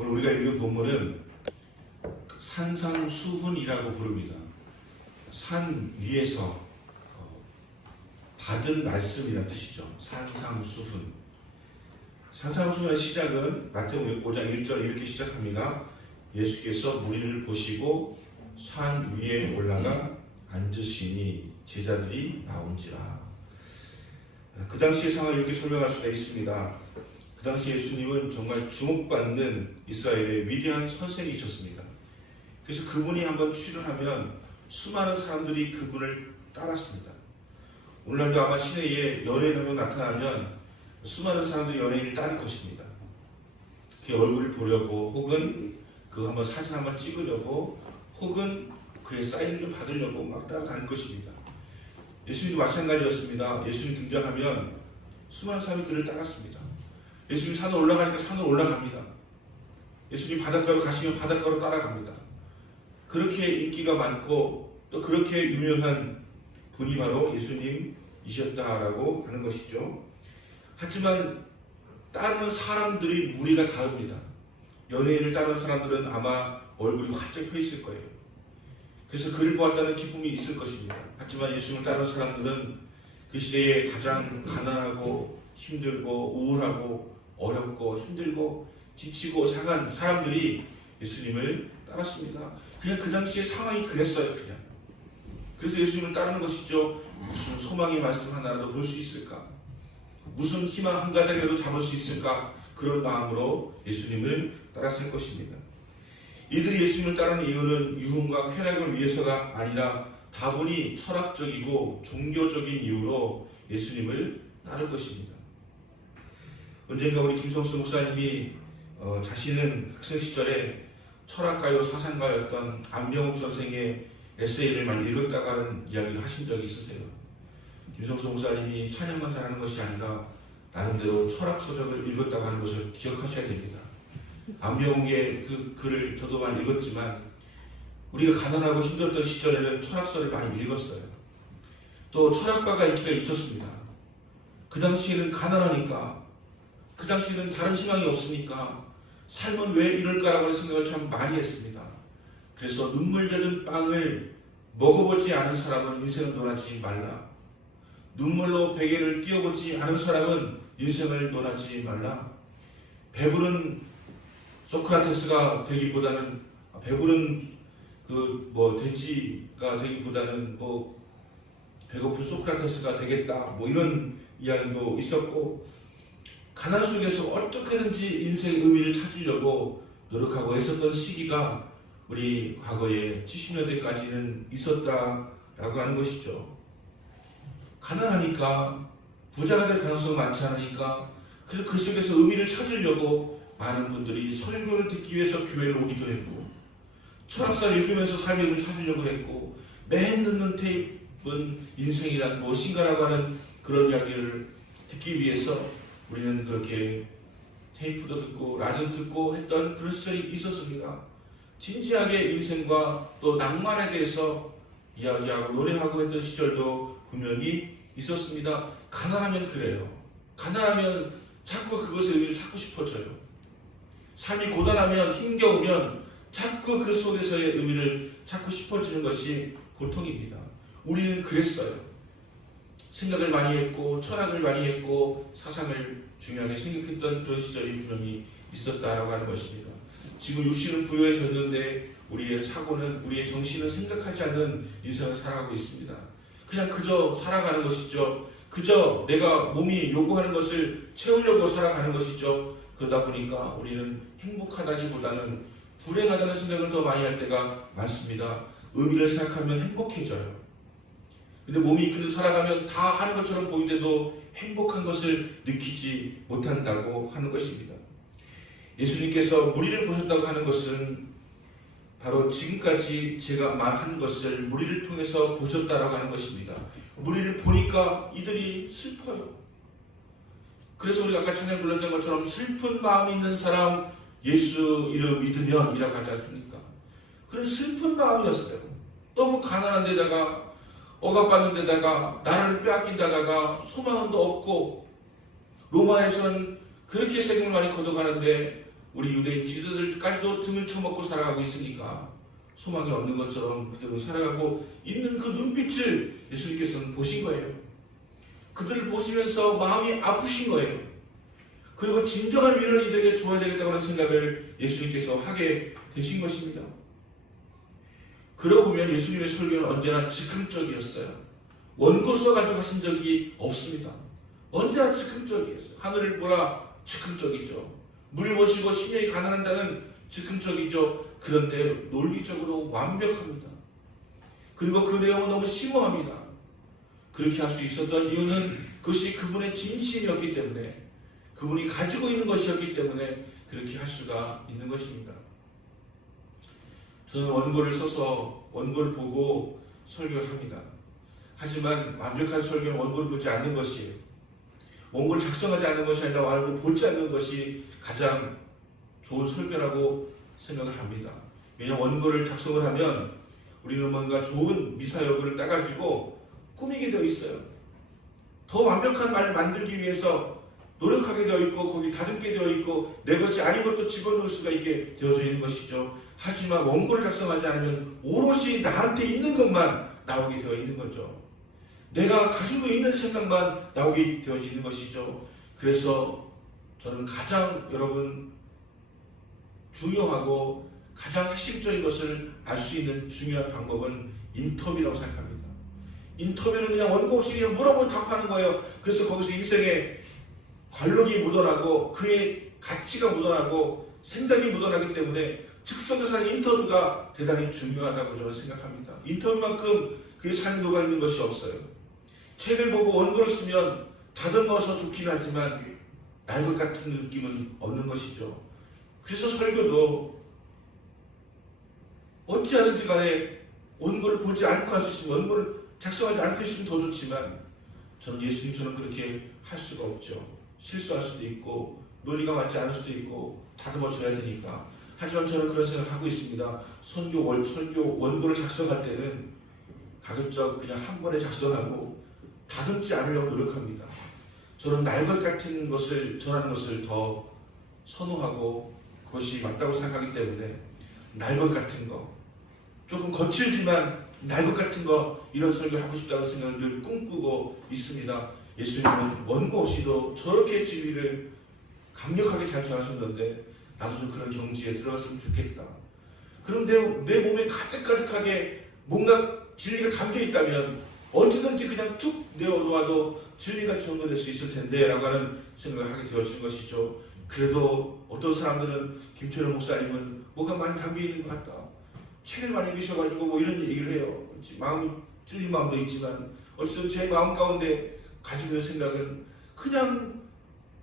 오늘 우리가 읽은 본문은 산상수훈이라고 부릅니다. 산 위에서 받은 말씀이라는 뜻이죠. 산상수훈. 산상수훈의 시작은 마태복음 5장 1절 이렇게 시작합니다. 예수께서 무리를 보시고 산 위에 올라가 앉으시니 제자들이 나온지라. 그 당시의 상황을 이렇게 설명할 수가 있습니다. 그 당시 예수님은 정말 주목받는 이스라엘의 위대한 선생이셨습니다. 그래서 그분이 한번 출연하면 수많은 사람들이 그분을 따랐습니다. 오늘날도 아마 시내에 연예인 한 명 나타나면 수많은 사람들이 연예인을 따를 것입니다. 그 얼굴을 보려고, 혹은 그 한번 사진 한번 찍으려고, 혹은 그의 사인을 좀 받으려고 막 따라다닐 것입니다. 예수님도 마찬가지였습니다. 예수님 등장하면 수많은 사람이 그를 따랐습니다. 예수님 산을 올라가니까 산을 올라갑니다. 예수님 바닷가로 가시면 바닷가로 따라갑니다. 그렇게 인기가 많고 또 그렇게 유명한 분이 바로 예수님이셨다라고 하는 것이죠. 하지만 따르는 사람들이 무리가 다릅니다. 연예인을 따르는 사람들은 아마 얼굴이 활짝 펴 있을 거예요. 그래서 그를 보았다는 기쁨이 있을 것입니다. 하지만 예수님을 따르는 사람들은 그 시대에 가장 가난하고 힘들고 우울하고 어렵고 힘들고 지치고 상한 사람들이 예수님을 따랐습니다. 그냥 그 당시의 상황이 그랬어요. 그냥. 그래서 예수님을 따르는 것이죠. 무슨 소망의 말씀 하나라도 볼 수 있을까? 무슨 희망 한 가닥이라도 잡을 수 있을까? 그런 마음으로 예수님을 따랐을 것입니다. 이들이 예수님을 따르는 이유는 유흥과 쾌락을 위해서가 아니라 다분히 철학적이고 종교적인 이유로 예수님을 따를 것입니다. 언젠가 우리 김성수 목사님이 자신은 학생 시절에 철학가요 사상가였던 안병욱 선생의 에세이를 많이 읽었다고 하는 이야기를 하신 적이 있으세요. 김성수 목사님이 찬양만 잘하는 것이 아니라 나름대로 철학서적을 읽었다고 하는 것을 기억하셔야 됩니다. 안병욱의 그 글을 저도 많이 읽었지만 우리가 가난하고 힘들었던 시절에는 철학서를 많이 읽었어요. 또 철학가가 인기가 있었습니다. 그 당시에는 가난하니까, 그 당시에는 다른 희망이 없으니까 삶은 왜 이럴까라고 하는 생각을 참 많이 했습니다. 그래서 눈물 젖은 빵을 먹어보지 않은 사람은 인생을 논하지 말라. 눈물로 베개를 띄워보지 않은 사람은 인생을 논하지 말라. 배부른 소크라테스가 되기보다는, 배부른 돼지가 되기보다는 배고픈 소크라테스가 되겠다, 이런 이야기도 있었고, 가난 속에서 어떻게든지 인생의 의미를 찾으려고 노력하고 했었던 시기가 우리 과거에 70년대까지는 있었다라고 하는 것이죠. 가난하니까, 부자가 될 가능성이 많지 않으니까, 그래서 그 속에서 의미를 찾으려고 많은 분들이 설교를 듣기 위해서 교회를 오기도 했고, 철학사를 읽으면서 삶의 의미를 찾으려고 했고, 맨 듣는 테이프는 인생이란 무엇인가라고 하는 그런 이야기를 듣기 위해서 우리는 그렇게 테이프도 듣고 라디오 듣고 했던 그런 시절이 있었습니다. 진지하게 인생과 또 낭만에 대해서 이야기하고 노래하고 했던 시절도 분명히 있었습니다. 가난하면 그래요. 가난하면 자꾸 그것의 의미를 찾고 싶어져요. 삶이 고단하면, 힘겨우면 자꾸 그 속에서의 의미를 찾고 싶어지는 것이 보통입니다. 우리는 그랬어요. 생각을 많이 했고 철학을 많이 했고 사상을 중요하게 생각했던 그런 시절이 분명히 있었다라고 하는 것입니다. 지금 육신은 부유해졌는데 우리의 사고는, 우리의 정신은 생각하지 않는 인생을 살아가고 있습니다. 그냥 그저 살아가는 것이죠. 그저 내가 몸이 요구하는 것을 채우려고 살아가는 것이죠. 그러다 보니까 우리는 행복하다기보다는 불행하다는 생각을 더 많이 할 때가 많습니다. 의미를 생각하면 행복해져요. 근데 몸이 이끌려 살아가면 다 하는 것처럼 보이는데도 행복한 것을 느끼지 못한다고 하는 것입니다. 예수님께서 무리를 보셨다고 하는 것은 바로 지금까지 제가 말한 것을 무리를 통해서 보셨다라고 하는 것입니다. 무리를 보니까 이들이 슬퍼요. 그래서 우리가 아까 찬양 불렀던 것처럼 슬픈 마음이 있는 사람 예수 이름 믿으면 이라고 하지 않습니까? 그런 슬픈 마음이었어요. 너무 가난한 데다가 억압받는 데다가 나라를 빼앗긴 데다가 소망도 없고, 로마에서는 그렇게 세금을 많이 걷어가는데 우리 유대인 지도들까지도 등을 쳐먹고 살아가고 있으니까 소망이 없는 것처럼 그대로 살아가고 있는 그 눈빛을 예수님께서는 보신 거예요. 그들을 보시면서 마음이 아프신 거예요. 그리고 진정한 위로를 이들에게 주어야 되겠다고 하는 생각을 예수님께서 하게 되신 것입니다. 그러고 보면 예수님의 설교는 언제나 즉흥적이었어요. 원고 써가지고 하신 적이 없습니다. 언제나 즉흥적이었어요. 하늘을 보라 즉흥적이죠. 물 보시고 심령이 가난한 자는 즉흥적이죠. 그런데 논리적으로 완벽합니다. 그리고 그 내용은 너무 심오합니다. 그렇게 할 수 있었던 이유는 그것이 그분의 진심이었기 때문에, 그분이 가지고 있는 것이었기 때문에 그렇게 할 수가 있는 것입니다. 저는 원고를 써서 원고를 보고 설교를 합니다. 하지만 완벽한 설교는 원고를 보지 않는 것이에요. 원고를 작성하지 않는 것이 아니라 원고를 보지 않는 것이 가장 좋은 설교라고 생각을 합니다. 왜냐하면 원고를 작성을 하면 우리는 뭔가 좋은 미사여구를 따가지고 꾸미게 되어 있어요. 더 완벽한 말을 만들기 위해서 노력하게 되어 있고 거기 다듬게 되어 있고 내 것이 아닌 것도 집어넣을 수가 있게 되어져 있는 것이죠. 하지만 원고를 작성하지 않으면 오롯이 나한테 있는 것만 나오게 되어 있는 거죠. 내가 가지고 있는 생각만 나오게 되어 있는 것이죠. 그래서 저는 가장 여러분 중요하고 가장 핵심적인 것을 알 수 있는 중요한 방법은 인터뷰라고 생각합니다. 인터뷰는 그냥 원고 없이 그냥 물어보고 답하는 거예요. 그래서 거기서 인생의 관록이 묻어나고 그의 가치가 묻어나고 생각이 묻어나기 때문에 즉석에서 인터뷰가 대단히 중요하다고 저는 생각합니다. 인터뷰만큼 그의 삶도가 있는 것이 없어요. 책을 보고 원고를 쓰면 다듬어서 좋긴 하지만 날 것 같은 느낌은 없는 것이죠. 그래서 설교도 어찌하든지 간에 원고를 보지 않고 할 수 있으면, 원고를 작성하지 않고 있으면 더 좋지만 저는 예수님처럼 그렇게 할 수가 없죠. 실수할 수도 있고 논리가 맞지 않을 수도 있고 다듬어줘야 되니까. 하지만 저는 그런 생각을 하고 있습니다. 설교 원고를 작성할 때는 가급적 그냥 한 번에 작성하고 다듬지 않으려고 노력합니다. 저는 날 것 같은 것을 전하는 것을 더 선호하고 그것이 맞다고 생각하기 때문에 날 것 같은 거, 조금 거칠지만 날 것 같은 거, 이런 설교를 하고 싶다는 생각을 늘 꿈꾸고 있습니다. 예수님은 원고 없이도 저렇게 진리를 강력하게 잘 전하셨는데 나도 좀 그런 경지에 들어갔으면 좋겠다. 그럼 내 몸에 가득가득하게 뭔가 진리가 담겨 있다면 언제든지 그냥 툭 내어놓아도 진리가 전도될 수 있을 텐데 라고 하는 생각을 하게 되어진 것이죠. 그래도 어떤 사람들은 김철현 목사님은 뭐가 많이 담겨 있는 것 같다, 책을 많이 읽으셔가지고 뭐 이런 얘기를 해요. 마음이 찔린 마음도 있지만 어쨌든 제 마음 가운데 가지고 있는 생각은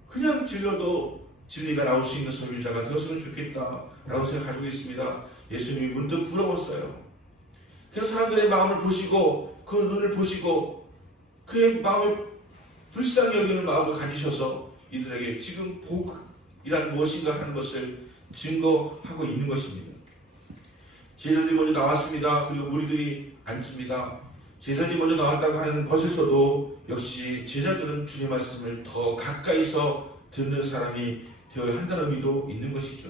그냥 질려도 진리가 나올 수 있는 설교자가 되었으면 좋겠다라고 생각 가지고 있습니다. 예수님이 문득 부러웠어요. 그래서 사람들의 마음을 보시고 그 눈을 보시고 그의 마음을 불쌍히 여기는 마음을 가지셔서 이들에게 지금 복이란 무엇인가 하는 것을 증거하고 있는 것입니다. 제자들이 먼저 나왔습니다. 그리고 무리들이 앉습니다. 제자들이 먼저 나왔다고 하는 것에서도 역시 제자들은 주님의 말씀을 더 가까이서 듣는 사람이 되어야 한다는 의미도 있는 것이죠.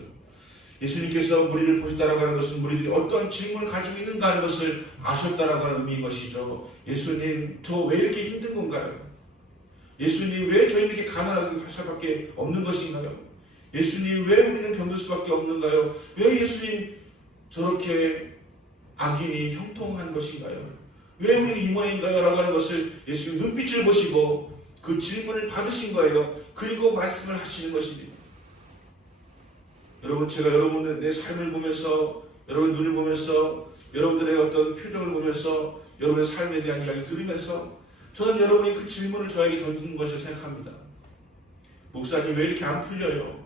예수님께서 무리를 보셨다라고 하는 것은 무리들이 어떤 질문을 가지고 있는가 하는 것을 아셨다라고 하는 의미인 것이죠. 예수님, 저 왜 이렇게 힘든 건가요? 예수님, 왜 저희는 이렇게 가난하게 할 수밖에 없는 것인가요? 예수님, 왜 우리는 병들 수밖에 없는가요? 왜 예수님 저렇게 악인이 형통한 것인가요? 왜 우리는 이 모양인가요? 라고 하는 것을 예수님 눈빛을 보시고 그 질문을 받으신 거예요. 그리고 말씀을 하시는 것입니다. 여러분, 제가 여러분의 내 삶을 보면서, 여러분 눈을 보면서, 여러분들의 어떤 표정을 보면서, 여러분의 삶에 대한 이야기를 들으면서 저는 여러분이 그 질문을 저에게 던지는 것을 생각합니다. 목사님, 왜 이렇게 안 풀려요?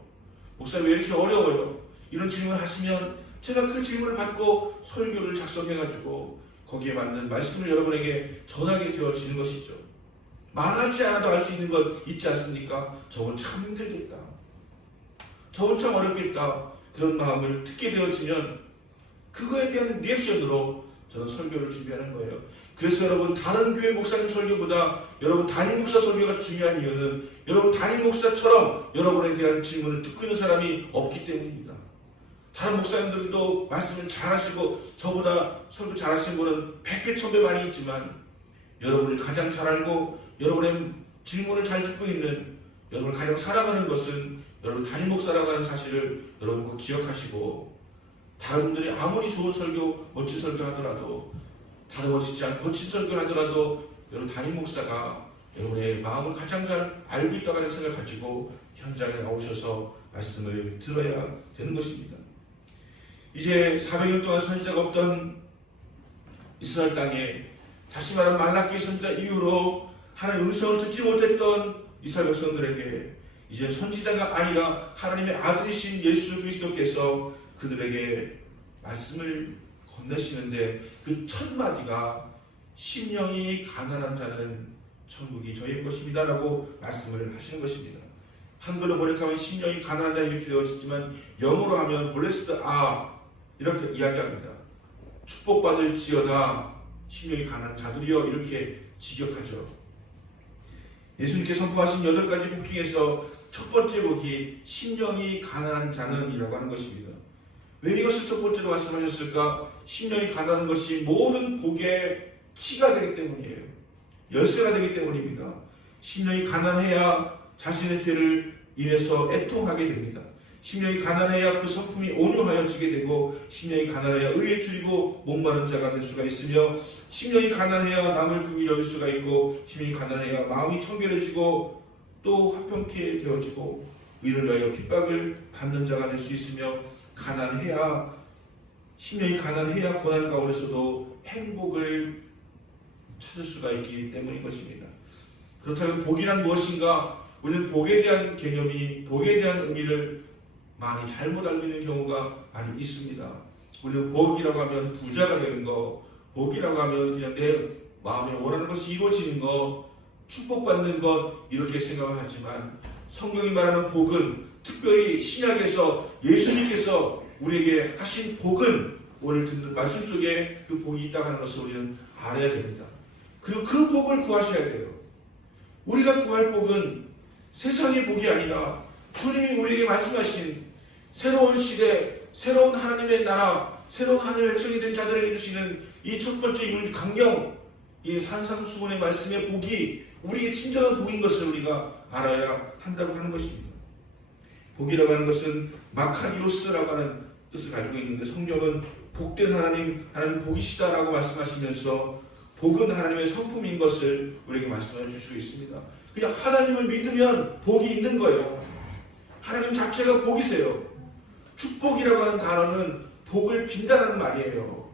목사님, 왜 이렇게 어려워요? 이런 질문을 하시면 제가 그 질문을 받고 설교를 작성해가지고 거기에 맞는 말씀을 여러분에게 전하게 되어지는 것이죠. 말하지 않아도 알 수 있는 것 있지 않습니까? 저건 참 힘들겠다, 저건 참 어렵겠다, 그런 마음을 듣게 되어지면 그거에 대한 리액션으로 저는 설교를 준비하는 거예요. 그래서 여러분 다른 교회 목사님 설교보다 여러분 담임 목사 설교가 중요한 이유는 여러분 담임 목사처럼 여러분에 대한 질문을 듣고 있는 사람이 없기 때문입니다. 다른 목사님들도 말씀을 잘하시고 저보다 설교 잘하시는 분은 100배 1000배 많이 있지만 여러분을 가장 잘 알고 여러분의 질문을 잘 듣고 있는 여러분을 가장 사랑하는 것은 여러분 담임 목사라고 하는 사실을 여러분 꼭 기억하시고 다른 분들이 아무리 좋은 설교, 멋진 설교 하더라도 다듬어지지 않고 거친 설교를 하더라도 여러분 담임 목사가 여러분의 마음을 가장 잘 알고 있다고 하는 생각을 가지고 현장에 나오셔서 말씀을 들어야 되는 것입니다. 이제 400년 동안 선지자가 없던 이스라엘 땅에 다시 말하면 말라기 선지자 이후로 하나님의 음성을 듣지 못했던 이스라엘 백성들에게 이제 선지자가 아니라 하나님의 아들이신 예수 그리스도께서 그들에게 말씀을 건네시는데 그 첫 마디가 심령이 가난한 자는 천국이 저희의 것입니다 라고 말씀을 하시는 것입니다. 한글로 번역하면 심령이 가난한 자 이렇게 되어있지만 영어로 하면 블레스드 이렇게 이야기합니다. 축복받을지어다 심령이 가난한 자들이여 이렇게 직역하죠. 예수님께 선포하신 8가지 복 중에서 첫 번째 복이 심령이 가난한 자는 이라고 하는 것입니다. 왜 이것을 첫 번째로 말씀하셨을까? 심령이 가난한 것이 모든 복의 키가 되기 때문이에요. 열쇠가 되기 때문입니다. 심령이 가난해야 자신의 죄를 인해서 애통하게 됩니다. 심령이 가난해야 그 성품이 온유하여지게 되고 심령이 가난해야 의에 줄이고 목마른 자가 될 수가 있으며 심령이 가난해야 남을 긍휼히 여길 수가 있고 심령이 가난해야 마음이 청결해지고 또 화평케 되어지고 의를 위하여 핍박을 받는 자가 될 수 있으며 심령이 가난해야 고난 가운데서도 행복을 찾을 수가 있기 때문인 것입니다. 그렇다면 복이란 무엇인가? 우리는 복에 대한 개념이 복에 대한 의미를 많이 잘못 알고 있는 경우가 많이 있습니다. 우리는 복이라고 하면 부자가 되는 거, 복이라고 하면 그냥 내 마음에 원하는 것이 이루어지는 것, 축복받는 것 이렇게 생각을 하지만 성경이 말하는 복은 특별히 신약에서 예수님께서 우리에게 하신 복은 오늘 듣는 말씀 속에 그 복이 있다고 하는 것을 우리는 알아야 됩니다. 그리고 그 복을 구하셔야 돼요. 우리가 구할 복은 세상의 복이 아니라 주님이 우리에게 말씀하신 새로운 시대, 새로운 하나님의 나라, 새로운 하나님의 백성이 된 자들에게 주시는 이 첫 번째 인물 강령, 이 산상수훈의 말씀의 복이 우리의 진정한 복인 것을 우리가 알아야 한다고 하는 것입니다. 복이라고 하는 것은 마카리오스라고 하는 뜻을 가지고 있는데 성경은 복된 하나님 복이시다라고 말씀하시면서 복은 하나님의 성품인 것을 우리에게 말씀해 주시고 있습니다. 그냥 하나님을 믿으면 복이 있는 거예요. 하나님 자체가 복이세요. 축복이라고 하는 단어는 복을 빈다는 말이에요.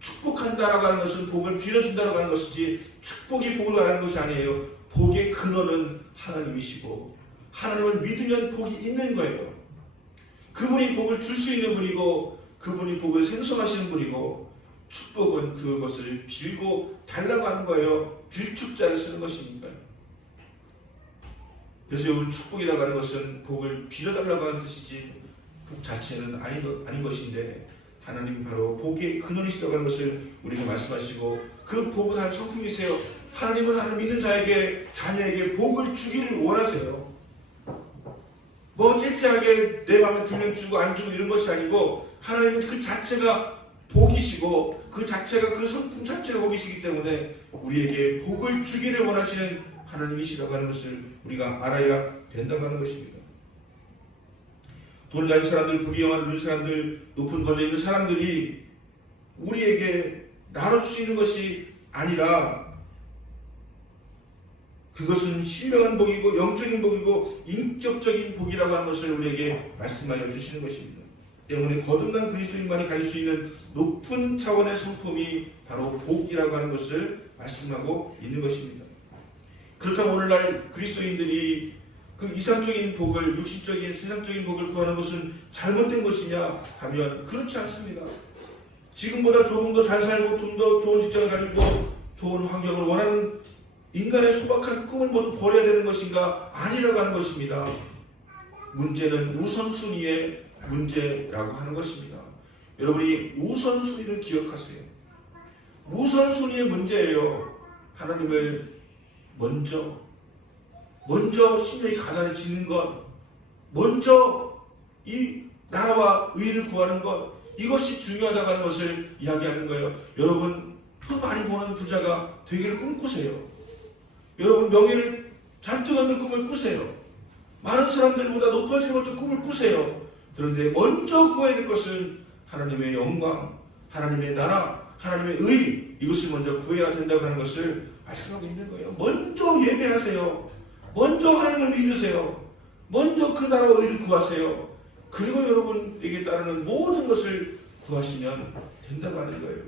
축복한다라고 하는 것은 복을 빌어준다라고 하는 것이지 축복이 복을 말하는 것이 아니에요. 복의 근원은 하나님이시고 하나님을 믿으면 복이 있는 거예요. 그분이 복을 줄 수 있는 분이고 그분이 복을 생성하시는 분이고 축복은 그것을 빌고 달라고 하는 거예요. 빌축자를 쓰는 것이니까요. 그래서 오늘 축복이라고 하는 것은 복을 빌어달라고 하는 뜻이지 복 자체는 아닌 것인데 하나님 바로 복의 근원이시다고 하는 것을 우리에게 말씀하시고 그 복은 하나님 성품이세요. 하나님은 하나님 믿는 자에게 자녀에게 복을 주기를 원하세요. 뭐 째째하게 내 마음에 들면 주고 안 주고 이런 것이 아니고 하나님은 그 자체가 복이시고 그 자체가 그 성품 자체가 복이시기 때문에 우리에게 복을 주기를 원하시는 하나님이시라고 하는 것을 우리가 알아야 된다고 하는 것입니다. 돈을 가진 사람들, 부귀영화를 누린 사람들, 높은 권위에 있는 사람들이 우리에게 나눠줄 수 있는 것이 아니라 그것은 신령한 복이고 영적인 복이고 인격적인 복이라고 하는 것을 우리에게 말씀하여 주시는 것입니다. 때문에 거듭난 그리스도인만이 가질 수 있는 높은 차원의 성품이 바로 복이라고 하는 것을 말씀하고 있는 것입니다. 그렇다면 오늘날 그리스도인들이 그 이상적인 복을, 육신적인 세상적인 복을 구하는 것은 잘못된 것이냐 하면 그렇지 않습니다. 지금보다 조금 더 잘 살고 좀 더 좋은 직장을 가지고 좋은 환경을 원하는 인간의 소박한 꿈을 모두 버려야 되는 것인가? 아니라고 하는 것입니다. 문제는 우선순위의 문제라고 하는 것입니다. 여러분이 우선순위를 기억하세요. 우선순위의 문제예요. 하나님을 먼저 심령이 가난해지는 것, 먼저 이 나라와 의를 구하는 것, 이것이 중요하다고 하는 것을 이야기하는 거예요. 여러분, 돈 많이 버는 부자가 되기를 꿈꾸세요. 여러분, 명예를 잔뜩 얻는 꿈을 꾸세요. 많은 사람들보다 높아지는 것도 꿈을 꾸세요. 그런데 먼저 구해야 될 것은 하나님의 영광, 하나님의 나라, 하나님의 의, 이것을 먼저 구해야 된다고 하는 것을 말씀하고 있는 거예요. 먼저 예배하세요. 먼저 하나님을 믿으세요. 먼저 그 나라와 의를 구하세요. 그리고 여러분에게 따르는 모든 것을 구하시면 된다고 하는 거예요.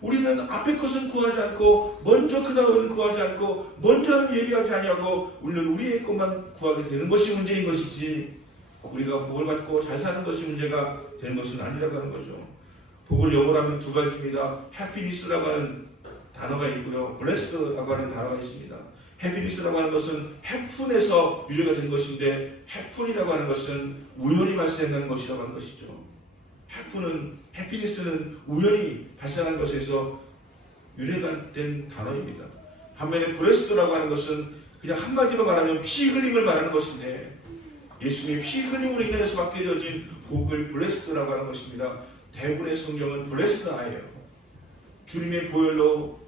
우리는 앞에 것은 구하지 않고, 먼저 그 나라와 의를 구하지 않고, 먼저 예배하지 아니하고, 우리는 우리의 것만 구하게 되는 것이 문제인 것이지, 우리가 복을 받고 잘 사는 것이 문제가 되는 것은 아니라고 하는 거죠. 복을 영어로 하면 두 가지입니다. happiness라고 하는 단어가 있고요, blessed라고 하는 단어가 있습니다. happiness라고 하는 것은 해픈에서 유래가 된 것인데, 해픈이라고 하는 것은 우연히 발생하는 것이라고 하는 것이죠. happiness는 우연히 발생한 것에서 유래가 된 단어입니다. 반면에 blessed라고 하는 것은 그냥 한마디로 말하면 피 흘림을 말하는 것인데, 예수님의 피 흘림으로 인해서 받게 되어진 복을 blessed라고 하는 것입니다. 대부분의 성경은 blessed예요. 주님의 보혈로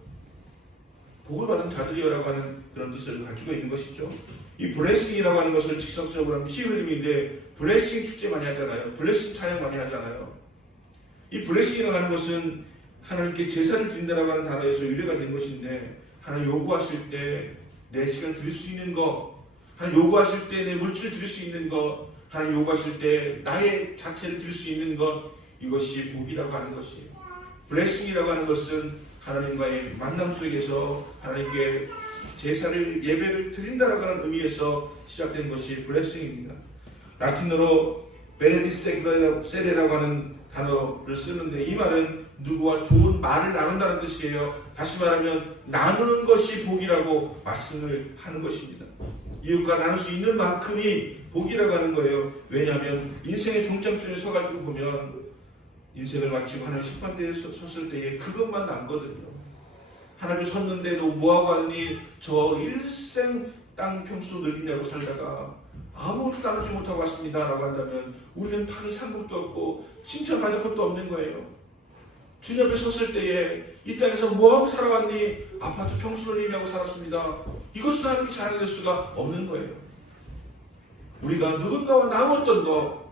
복을 받은 자들이여라고 하는 그런 뜻을 가지고 있는 것이죠. 이 블레싱이라고 하는 것을 직접적으로 하면 피 흘림인데, 블레싱 축제 많이 하잖아요. 블레싱 찬양 많이 하잖아요. 이 블레싱이라고 하는 것은 하나님께 제사를 드린다라고 하는 단어에서 유래가 된 것인데, 하나님 요구하실 때 내 시간 드릴 수 있는 것, 하나님 요구하실 때 내 물질을 드릴 수 있는 것, 하나님 요구하실 때 나의 자체를 드릴 수 있는 것, 이것이 복이라고 하는 것이에요. 블레싱이라고 하는 것은 하나님과의 만남 속에서 하나님께 제사를, 예배를 드린다라고 하는 의미에서 시작된 것이 블레싱입니다. 라틴어로 베네디세레라고 하는 단어를 쓰는데, 이 말은 누구와 좋은 말을 나눈다는 뜻이에요. 다시 말하면 나누는 것이 복이라고 말씀을 하는 것입니다. 이웃과 나눌 수 있는 만큼이 복이라고 하는 거예요. 왜냐하면 인생의 종착점에 서가지고 보면, 인생을 마치고 하나님 심판대에 섰을 때에 그것만 남거든요. 하나님 섰는데 너 뭐하고 왔니? 저 일생 땅 평수 늙이냐고 살다가 아무것도 나누지 못하고 왔습니다 라고 한다면, 우리는 받을 상급도 없고 칭찬받을 것도 없는 거예요. 주님 앞에 섰을 때에 이 땅에서 뭐하고 살아왔니? 아파트 평수 늙이냐고 살았습니다. 이것을 하나님께 자랑할 수가 없는 거예요. 우리가 누군가와 나눴던 것,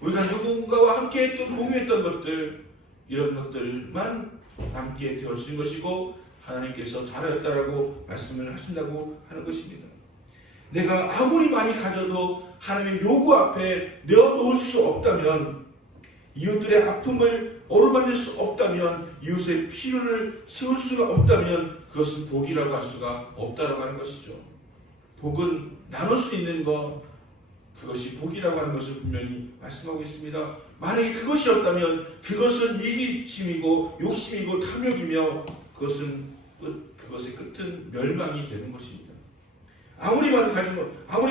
우리가 누군가와 함께 했던, 공유했던 것들, 이런 것들만 남게 되어지는 것이고, 하나님께서 잘하였다라고 말씀을 하신다고 하는 것입니다. 내가 아무리 많이 가져도 하나님의 요구 앞에 내어놓을 수 없다면, 이웃들의 아픔을 어루만질 수 없다면, 이웃의 필요를 채울 수가 없다면, 그것은 복이라고 할 수가 없다라고 하는 것이죠. 복은 나눌 수 있는 것, 그것이 복이라고 하는 것을 분명히 말씀하고 있습니다. 만약에 그것이 없다면 그것은 이기심이고 욕심이고 탐욕이며, 그것의 끝은 멸망이 되는 것입니다. 아무리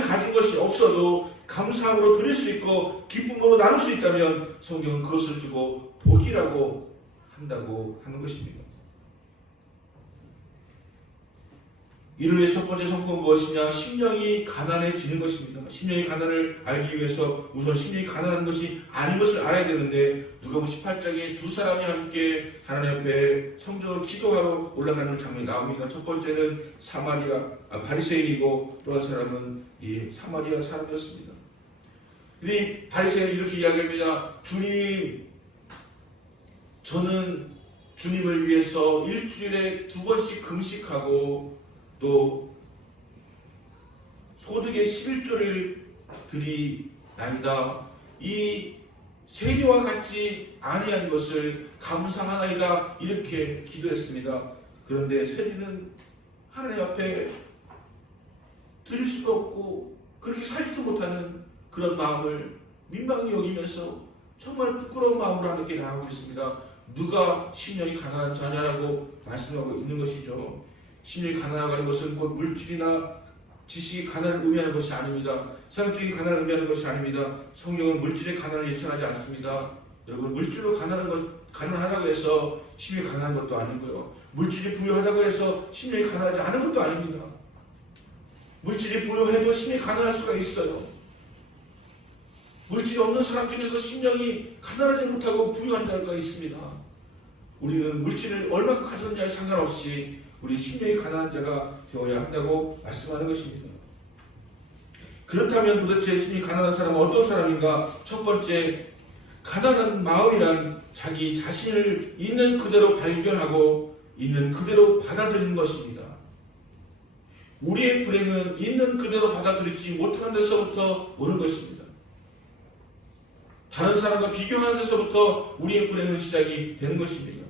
가진 것이 없어도 감사함으로 드릴 수 있고 기쁨으로 나눌 수 있다면, 성경은 그것을 두고 복이라고 한다고 하는 것입니다. 이를 위해 첫 번째 성품은 무엇이냐? 심령이 가난해지는 것입니다. 심령이 가난을 알기 위해서 우선 심령이 가난한 것이 아닌 것을 알아야 되는데, 누가복음 18장에 두 사람이 함께 하나님 앞에 성전으로 기도하러 올라가는 장면이 나옵니다. 첫 번째는 바리새인이고, 또 한 사람은 이 사마리아 사람이었습니다. 이 바리새인은 이렇게 이야기합니다. 주님, 저는 주님을 위해서 일주일에 2번씩 금식하고 또 소득의 11조를 드리나이다. 이 세리와 같지 아니한 것을 감사하나이다. 이렇게 기도했습니다. 그런데 세리는 하나님 앞에 드릴 수도 없고 그렇게 살지도 못하는 그런 마음을 민망히 여기면서 정말 부끄러운 마음으로 하나님께 나아가고 있습니다. 누가 심령이 가난한 자냐라고 말씀하고 있는 것이죠. 심령이 가난하다는 것은 곧 물질이나 지식이 가난을 의미하는 것이 아닙니다. 세상적인 가난을 의미하는 것이 아닙니다. 성경은 물질의 가난을 예찬하지 않습니다. 여러분, 물질로 가난하다고 해서 심령이 가난한 것도 아니고요. 물질이 부유하다고 해서 심령이 가난하지 않은 것도 아닙니다. 물질이 부유해도 심령이 가난할 수가 있어요. 물질이 없는 사람 중에서 심령이 가난하지 못하고 부유한 자가 있습니다. 우리는 물질을 얼마큼 가졌느냐에 상관없이 우리 심령이 가난한 자가 되어야 한다고 말씀하는 것입니다. 그렇다면 도대체 심령이 가난한 사람은 어떤 사람인가? 첫 번째, 가난한 마음이란 자기 자신을 있는 그대로 발견하고 있는 그대로 받아들이는 것입니다. 우리의 불행은 있는 그대로 받아들이지 못하는 데서부터 오는 것입니다. 다른 사람과 비교하는 데서부터 우리의 불행은 시작이 되는 것입니다.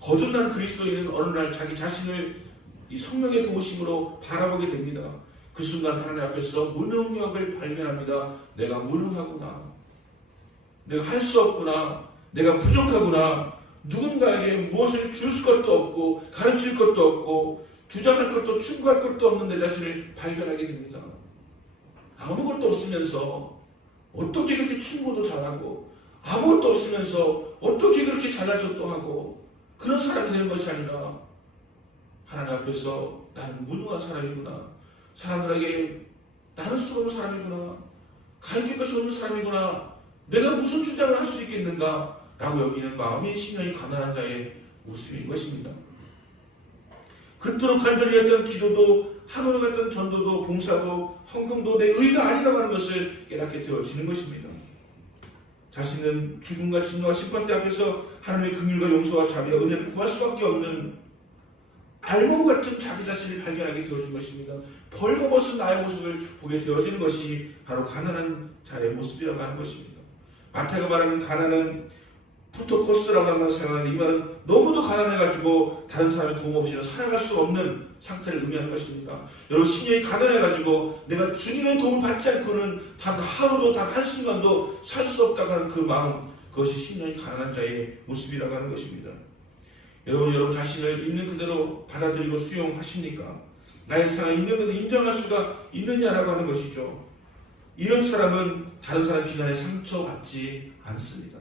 거듭난 그리스도인은 어느 날 자기 자신을 이 성령의 도우심으로 바라보게 됩니다. 그 순간 하나님 앞에서 무능력을 발견합니다. 내가 무능하구나. 내가 할 수 없구나. 내가 부족하구나. 누군가에게 무엇을 줄 것도 없고 가르칠 것도 없고 주장할 것도 충고할 것도 없는 내 자신을 발견하게 됩니다. 아무것도 없으면서 어떻게 그렇게 충고도 잘하고 아무것도 없으면서 어떻게 그렇게 잘난 척도 하고 그런 사람이 되는 것이 아니라 하나님 앞에서 나는 무능한 사람이구나. 사람들에게 나눌 수 없는 사람이구나. 가르칠 것이 없는 사람이구나. 내가 무슨 주장을 할 수 있겠는가 라고 여기는 마음이 심령이 가난한 자의 모습인 것입니다. 그토록 간절히 했던 기도도 하늘로 갔던 전도도 봉사도 헌금도 내 의가 아니라고 하는 것을 깨닫게 되어지는 것입니다. 자신은 죽음과 진노와 심판대 앞에서 하나님의 긍휼과 용서와 자비와 은혜를 구할 수밖에 없는 알몸 같은 자기 자신을 발견하게 되어진 것입니다. 벌거벗은 나의 모습을 보게 되어지는 것이 바로 가난한 자의 모습이라고 하는 것입니다. 마태가 말하는 가난은 푸토코스라고 하는 말을 사용하는데 이 말은 너무도 가난해가지고 다른 사람의 도움 없이는 살아갈 수 없는 상태를 의미하는 것입니다. 여러분, 심령이 가난해가지고 내가 주님의 도움을 받지 않고는 단 하루도 단 한순간도 살 수 없다고 하는 그 마음, 그것이 심령이 가난한 자의 모습이라고 하는 것입니다. 여러분 자신을 있는 그대로 받아들이고 수용하십니까? 나의 상황을 있는 그대로 인정할 수가 있느냐라고 하는 것이죠. 이런 사람은 다른 사람 비난에 상처받지 않습니다.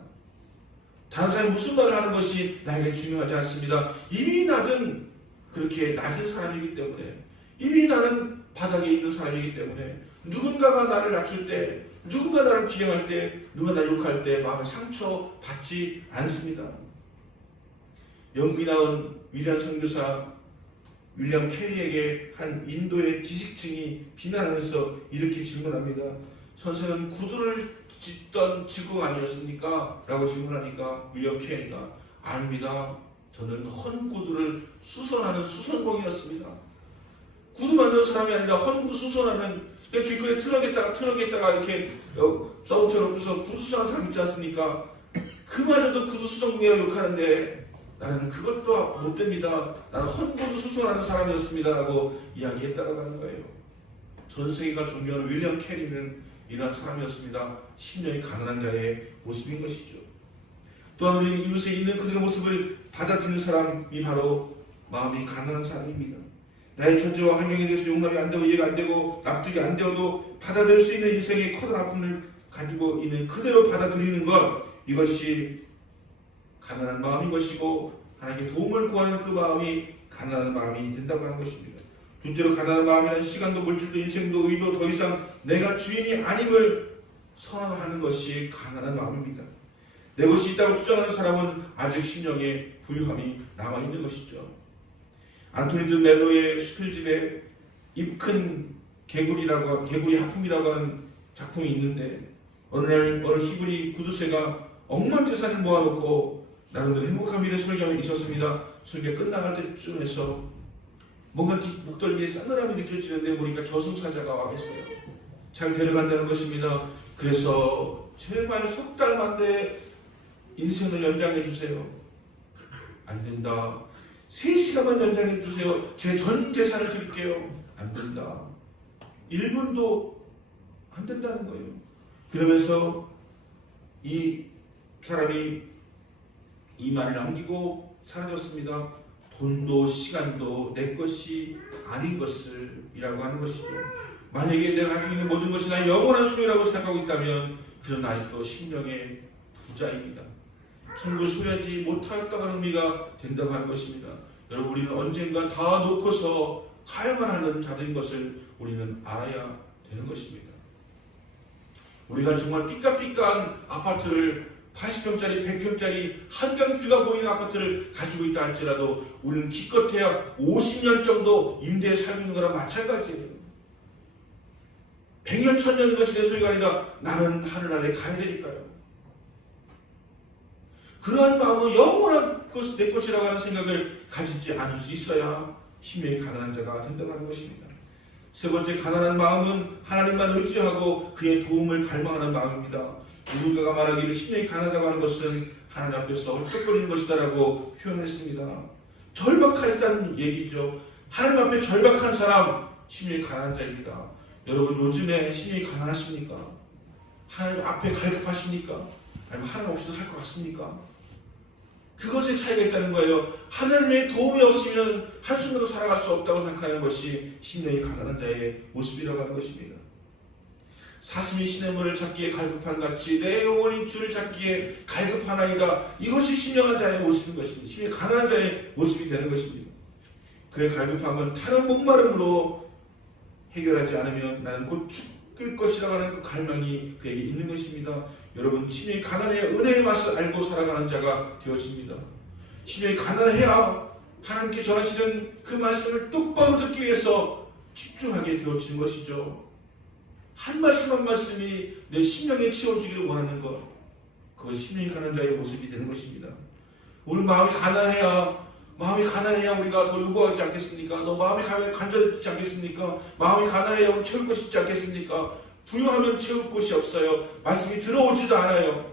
다른 사람이 무슨 말을 하는 것이 나에게 중요하지 않습니다. 이미 나는 그렇게 낮은 사람이기 때문에, 이미 나는 바닥에 있는 사람이기 때문에 누군가가 나를 낮출 때, 누군가 나를 비행할 때, 누가 나를 욕할 때 마음에 상처받지 않습니다. 영국에 나온 위대한 선교사 윌리엄 캐리에게 한 인도의 지식층이 비난하면서 이렇게 질문합니다. 선생은 구두를 짓던 직업 아니었습니까? 라고 질문하니까 윌리엄 캐리가 아닙니다. 저는 헌 구두를 수선하는 수선공이었습니다. 구두 만드는 사람이 아니라 헌 구두 수선하는, 길거리에 트럭에다가 이렇게 써붙여놓고서 구두 수선하는 사람 있지 않습니까? 그마저도 구두 수선공이라고 욕하는데 나는 그것도 못됩니다. 나는 헌 구두 수선하는 사람이었습니다. 라고 이야기했다고 하는 거예요. 전 세계가 존경하는 윌리엄 캐리는 이러한 사람이었습니다. 심령이 가난한 자의 모습인 것이죠. 또한 우리는 이웃에 있는 그들의 모습을 받아들이는 사람이 바로 마음이 가난한 사람입니다. 나의 존재와 환경에 대해서 용납이 안 되고 이해가 안 되고 납득이 안 되어도 받아들일 수 있는 인생의 커다란 아픔을 가지고 있는 그대로 받아들이는 것, 이것이 가난한 마음인 것이고 하나님께 도움을 구하는 그 마음이 가난한 마음이 된다고 하는 것입니다. 둘째로, 가난한 마음에는 시간도 물질도 인생도 의도 더 이상 내가 주인이 아님을 선언하는 것이 가난한 마음입니다. 내 것이 있다고 주장하는 사람은 아직 심령에 부유함이 남아있는 것이죠. 안토니 드 멜로의 슈필집에 입큰 개구리 하품이라고 하는 작품이 있는데 어느 날 어느 히브리 구두쇠가 억만 재산을 모아놓고 나름대로 행복한 미래 설교하며 있었습니다. 설교 끝나갈 때쯤 해서 뭔가 목덜미에 싸늘함이 느껴지는데 보니까 저승사자가 와 있어요. 잘 데려간다는 것입니다. 그래서 제발 석 달만 내 인생을 연장해 주세요. 안 된다. 3시간만 연장해 주세요. 제 전 재산을 드릴게요. 안 된다. 1분도 안 된다는 거예요. 그러면서 이 사람이 이 말을 남기고 사라졌습니다. 돈도 시간도 내 것이 아닌 것을 이라고 하는 것이죠. 만약에 내가 가지고 있는 모든 것이 나의 영원한 소유라고 생각하고 있다면 그는 아직도 심령에 부자입니다. 천국을 소유하지 못하였다고 하는 의미가 된다고 하는 것입니다. 여러분, 우리는 언젠가 다 놓고서 가야만 하는 자들인 것을 우리는 알아야 되는 것입니다. 우리가 정말 삐까삐까한 아파트를 80평짜리, 100평짜리 한강뷰가 보이는 아파트를 가지고 있다 할지라도 우리는 기껏해야 50년 정도 임대에 살고 있는 거랑 마찬가지예요. 100년, 1000년 것이 내 소유가 아니라 나는 하늘나라에 가야 되니까요. 그러한 마음으로 영원한 것이 내 것이라고 하는 생각을 가지지 않을 수 있어야 심령이 가난한 자가 된다고 하는 것입니다. 세 번째, 가난한 마음은 하나님만 의지하고 그의 도움을 갈망하는 마음입니다. 누군가가 말하기를 심령이 가난하다고 하는 것은 하나님 앞에서 헐떡거리는 것이다라고 표현했습니다. 절박하다는 얘기죠. 하나님 앞에 절박한 사람, 심령이 가난한 자입니다. 여러분, 요즘에 심령이 가난하십니까? 하나님 앞에 갈급하십니까? 아니면 하나님 없이도 살 것 같습니까? 그것에 차이가 있다는 거예요. 하나님의 도움이 없으면 한순간도 살아갈 수 없다고 생각하는 것이 심령이 가난한 자의 모습이라고 하는 것입니다. 사슴이 시냇물을 찾기에 갈급한 같이 내 영혼이 주를 찾기에 갈급하나이다. 이것이 신령한 자의 모습인 것입니다. 심령이 가난한 자의 모습이 되는 것입니다. 그의 갈급함은 타는 목마름으로 해결하지 않으면 나는 곧 죽을 것이라고 하는 그 갈망이 그에게 있는 것입니다. 여러분, 심령이 가난해야 은혜의 맛을 알고 살아가는 자가 되어집니다. 심령이 가난해야 하나님께 전하시는 그 말씀을 똑바로 듣기 위해서 집중하게 되어지는 것이죠. 한 말씀 한 말씀이 내 심령에 채워지기를 원하는 것, 그것이 심령이 가난한 자의 모습이 되는 것입니다. 우리 마음이 가난해야 우리가 더 요구하지 않겠습니까? 너 마음이 간절해지지 않겠습니까? 마음이 가난해야 우리 채울 것이 있지 않겠습니까? 부유하면 채울 곳이 없어요. 말씀이 들어오지도 않아요.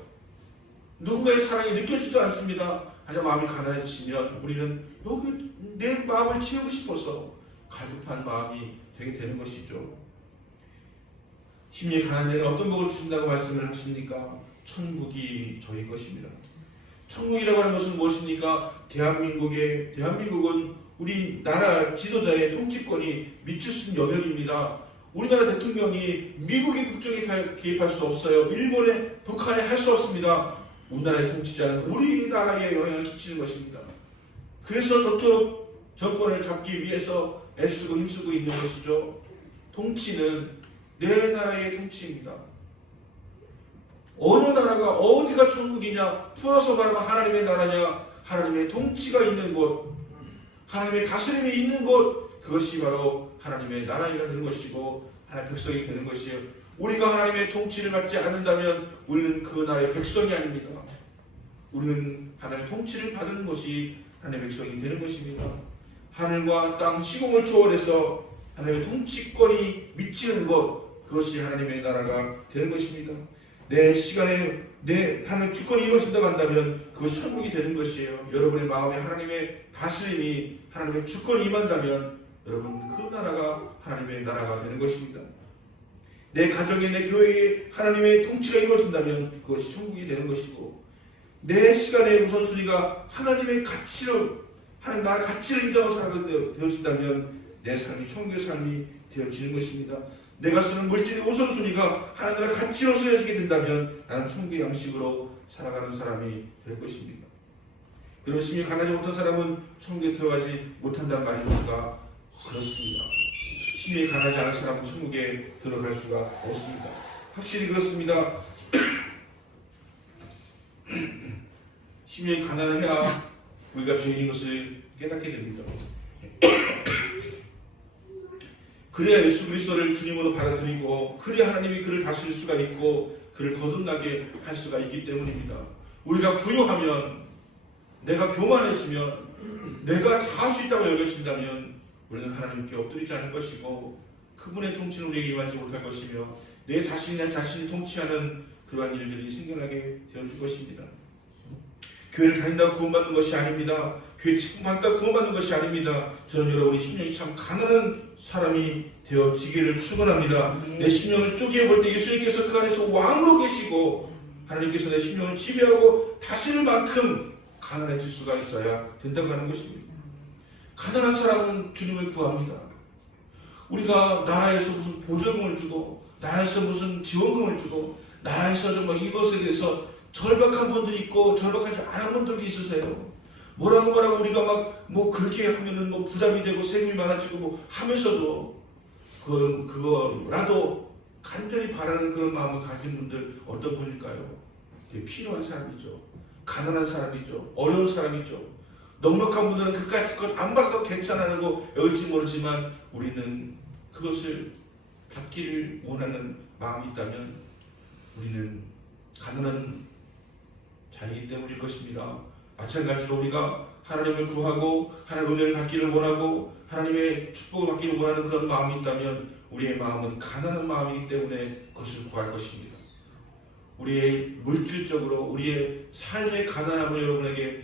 누군가의 사랑이 느껴지지도 않습니다. 하지만 마음이 가난해지면 우리는 여기 내 마음을 채우고 싶어서 갈급한 마음이 되게 되는 것이죠. 심령이 가난한 자는 어떤 복을 주신다고 말씀을 하십니까? 천국이 저희 것입니다. 천국이라고 하는 것은 무엇입니까? 대한민국은 우리나라 지도자의 통치권이 미칠 수 있는 영역입니다. 우리나라 대통령이 미국의 국정에 개입할 수 없어요. 일본의 북한에 할 수 없습니다. 우리나라의 통치자는 우리나라에 영향을 끼치는 것입니다. 그래서 저토록 정권을 잡기 위해서 애쓰고 힘쓰고 있는 것이죠. 통치는 내 나라의 통치입니다. 어느 나라가 어디가 천국이냐? 풀어서 말하면 하나님의 나라냐? 하나님의 통치가 있는 곳, 하나님의 다스림이 있는 곳, 그것이 바로 하나님의 나라가 되는 것이고 하나님의 백성이 되는 것이에요. 우리가 하나님의 통치를 받지 않는다면 우리는 그 나라의 백성이 아닙니다. 우리는 하나님의 통치를 받은 것이 하나님의 백성이 되는 것입니다. 하늘과 땅, 시공을 초월해서 하나님의 통치권이 미치는 것, 그것이 하나님의 나라가 되는 것입니다. 내 시간에 내 하나님의 주권이 이루어진다고 한다면 그것이 천국이 되는 것이에요. 여러분의 마음에 하나님의 다스림이, 하나님의 주권이 임한다면 여러분, 그 나라가 하나님의 나라가 되는 것입니다. 내 가정에, 내 교회에 하나님의 통치가 이루어진다면 그것이 천국이 되는 것이고, 내 시간의 우선순위가 하나님의 가치로, 하나님 나라의 가치를 인정하고 살아가게 되어진다면 내 삶이 천국의 삶이 되어지는 것입니다. 내가 쓰는 물질의 우선순위가 하나님의 가치로 쓰여지게 된다면 나는 천국의 양식으로 살아가는 사람이 될 것입니다. 그럼 심히 가난하지 못한 사람은 천국에 들어가지 못한다는 말입니까? 그렇습니다. 심히 가난하지 않은 사람은 천국에 들어갈 수가 없습니다. 확실히 그렇습니다. 심히 가난해야 우리가 죄인인 것을 깨닫게 됩니다. 그래야 예수 그리스도를 주님으로 받아들이고, 그래야 하나님이 그를 다스릴 수가 있고 그를 거듭나게 할 수가 있기 때문입니다. 우리가 부유하면, 내가 교만해지면, 내가 다 할 수 있다고 여겨진다면 우리는 하나님께 엎드리지 않을 것이고 그분의 통치는 우리에게 임하지 못할 것이며 내 자신이 통치하는 그러한 일들이 생겨나게 되어질 것입니다. 교회를 다닌다고 구원받는 것이 아닙니다. 교회 직분받는다고 구원받는 것이 아닙니다. 저는 여러분이 심령이 참 가난한 사람이 되어지기를 축원합니다. 내 심령을 쪼개볼 때 예수님께서 그 안에서 왕으로 계시고 하나님께서 내 심령을 지배하고 다스릴 만큼 가난해질 수가 있어야 된다고 하는 것입니다. 가난한 사람은 주님을 구합니다. 우리가 나라에서 무슨 보조금을 주고, 나라에서 무슨 지원금을 주고, 나라에서 정말 이것에 대해서 절박한 분도 있고 절박하지 않은 분들도 있으세요. 뭐라고 우리가 막 뭐 그렇게 하면은 뭐 부담이 되고 세금이 많아지고 뭐 하면서도 그거라도 간절히 바라는 그런 마음을 가진 분들 어떤 분일까요? 되게 필요한 사람이죠. 가난한 사람이죠. 어려운 사람이죠. 넉넉한 분들은 그까짓 것 안 받아도 괜찮아라고 여길지 모르지만 우리는 그것을 받기를 원하는 마음이 있다면 우리는 가난한 자이기 때문일 것입니다. 마찬가지로 우리가 하나님을 구하고 하나님의 은혜를 받기를 원하고 하나님의 축복을 받기를 원하는 그런 마음이 있다면 우리의 마음은 가난한 마음이기 때문에 그것을 구할 것입니다. 우리의 물질적으로 우리의 삶의 가난함을 여러분에게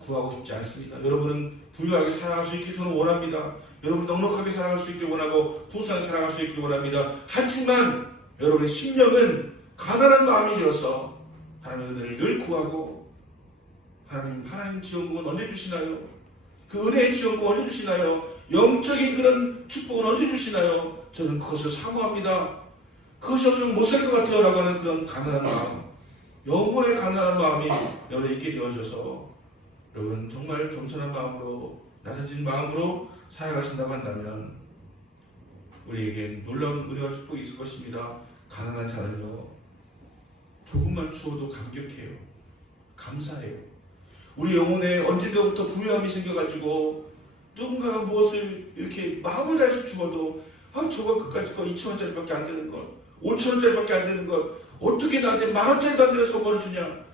구하고 싶지 않습니다. 여러분은 부유하게 살아갈 수 있길 저는 원합니다. 여러분 넉넉하게 살아갈 수 있길 원하고 부유하게 살아갈 수 있길 원합니다. 하지만 여러분의 심령은 가난한 마음이 되어서 하나님의 은혜를 늘 구하고 하나님 지원금은 언제 주시나요? 그 은혜의 지원금은 언제 주시나요? 영적인 그런 축복은 언제 주시나요? 저는 그것을 사모합니다. 그것이 없으면 못 살 것 같아요 라고 하는 그런 가난한 마음, 영혼의 가난한 마음이 여러분에 있게 되어져서 여러분 정말 겸손한 마음으로 낮아진 마음으로 살아가신다고 한다면 우리에게 놀라운 은혜와 축복이 있을 것입니다. 가난한 자는요 조금만 주어도 감격해요. 감사해요. 우리 영혼에 언젠가부터 부유함이 생겨가지고 누군가가 무엇을 이렇게 마음을 다해서 주어도 저거 그까짓 거 2,000원짜리밖에 안 되는 걸 5,000원짜리밖에 안 되는 걸 어떻게 나한테 10,000원짜리도 안 되는 저거를 주냐.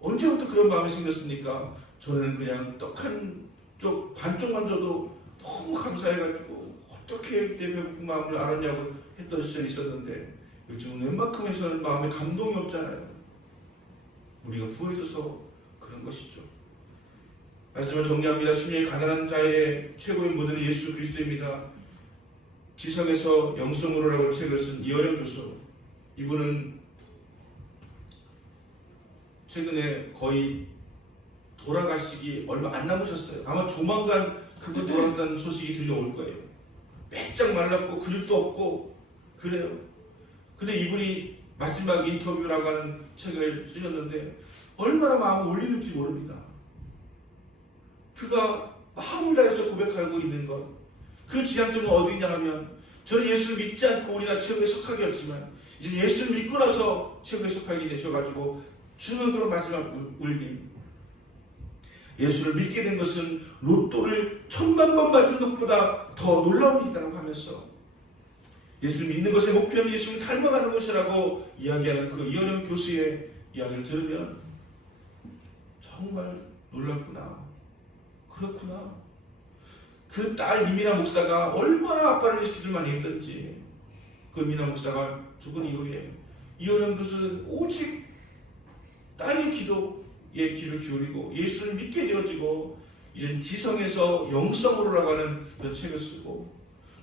언제부터 그런 마음이 생겼습니까? 저는 그냥 떡 한 쪽 반쪽만 줘도 너무 감사해가지고 어떻게 내 배고픈 마음을 알았냐고 했던 시절이 있었는데 요즘은 웬만큼 해서는 마음에 감동이 없잖아요. 우리가 부유해져서 그런 것이죠. 말씀을 정리합니다. 심령이 가난한 자의 최고의 모델이 예수 그리스도입니다. 지성에서 영성으로라고 책을 쓴 이어령 교수, 이분은 최근에 거의 돌아가시기 얼마 안 남으셨어요. 아마 조만간 그분 돌아갔다는 소식이 들려올 거예요. 빼짝 말랐고 근육도 없고 그래요. 근데 이분이 마지막 인터뷰라고 하는 책을 쓰셨는데 얼마나 마음을 울리는지 모릅니다. 그가 마음을 다해서 고백하고 있는 것, 그 지향점은 어디냐 하면 저는 예수를 믿지 않고 우리나라 체육에 속하기였지만 이제 예수를 믿고 나서 체육에 속하게 되셔가지고 주는 그런 마지막 울림. 예수를 믿게 된 것은 로또를 1,000만 번 맞은 것보다 더 놀라운 일이라고 하면서 예수를 믿는 것의 목표는 예수를 닮아가는 것이라고 이야기하는 그 이어령 교수의 이야기를 들으면 정말 놀랍구나. 그렇구나. 그 딸 이민아 목사가 얼마나 아빠를 위해서 기도를 많이 했던지, 그 이민아 목사가 죽은 이후에 이어령 교수는 오직 딸의 기도에 귀를 기울이고 예수를 믿게 되어지고 이제 지성에서 영성으로라고 하는 그런 책을 쓰고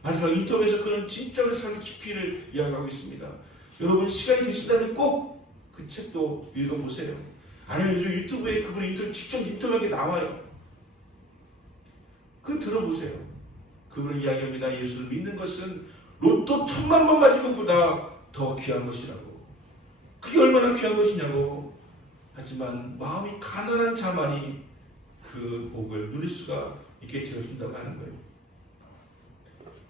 마지막 인터뷰에서 그런 진짜의 삶의 깊이를 이야기하고 있습니다. 여러분 시간이 되신다면 꼭 그 책도 읽어보세요. 아니면 요즘 유튜브에 그분 직접 인터뷰하게 나와요. 그거 들어보세요. 그분은 이야기합니다. 예수를 믿는 것은 로또 1,000만 번 맞은 것보다 더 귀한 것이라고. 그게 얼마나 귀한 것이냐고. 하지만 마음이 가난한 자만이 그 복을 누릴 수가 있게 되어진다고 하는 거예요.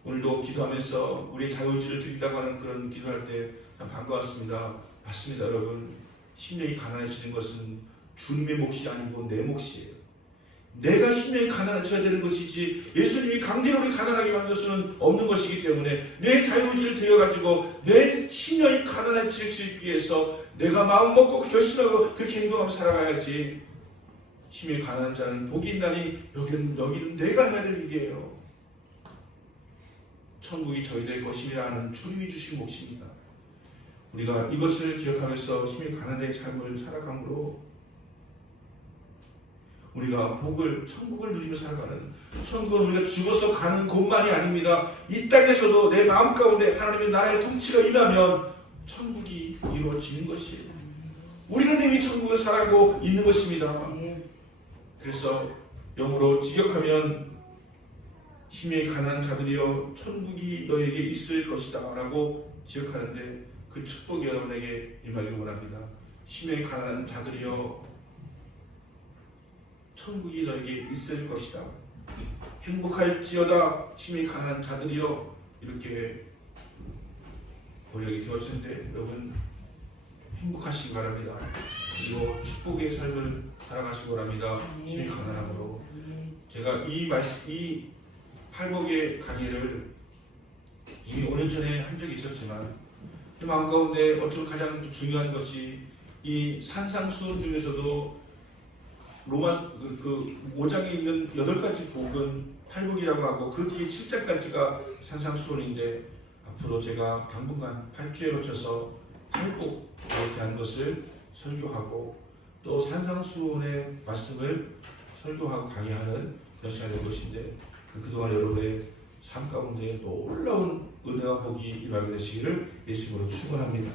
오늘도 기도하면서 우리의 자유의지를 드린다고 하는 그런 기도할 때 참 반가웠습니다. 맞습니다, 여러분. 심령이 가난해지는 것은 주님의 몫이 아니고 내 몫이에요. 내가 심령이 가난해져야 되는 것이지 예수님이 강제로 우리 가난하게 만들 수는 없는 것이기 때문에 내 자유의지를 들여가지고 내 심령이 가난해질 수 있기 위해서 내가 마음 먹고 결심하고 그렇게 행동하며 살아가야지. 심령이 가난한 자는 복이 있나니 여기는 내가 해야 될 일이에요. 천국이 저희들의 것이라는 주님이 주신 몫입니다. 우리가 이것을 기억하면서 심령이 가난의 삶을 살아감으로 우리가 천국을 누리며 살아가는, 천국은 우리가 죽어서 가는 곳만이 아닙니다. 이 땅에서도 내 마음 가운데 하나님의 나라의 통치가 임하면 천국이 이루어지는 것이에요. 우리는 이미 천국을 살아가고 있는 것입니다. 그래서 영으로 직역하면 심령이 가난한 자들이여 천국이 너에게 있을 것이다 라고 지역하는데 그 축복이 여러분에게 임하길 원합니다. 심령이 가난한 자들이여 천국이 너에게 있을 것이다. 행복할지어다 심령이 가난한 자들이여 이렇게 번역이 되었는데 여러분 행복하시기 바랍니다. 그리고 축복의 삶을 살아가시기 바랍니다. 심히 가난함으로. 제가 이 팔복의 강의를 이미 5년 전에 한 적이 있었지만 이 마음 가운데 어쩌면 가장 중요한 것이 이 산상수훈 중에서도 로마 그 5장에 있는 8가지 복은 팔복이라고 하고 그 뒤에 7장까지가 산상수훈인데 앞으로 제가 당분간 8주에 걸쳐서 팔복에 대한 것을 설교하고 또 산상수훈의 말씀을 설교하고 강의하는 그런 시간이 될 것인데 그동안 여러분의 삶 가운데 놀라운 은혜와 복이 임하게 되시기를 예수님으로 축원합니다.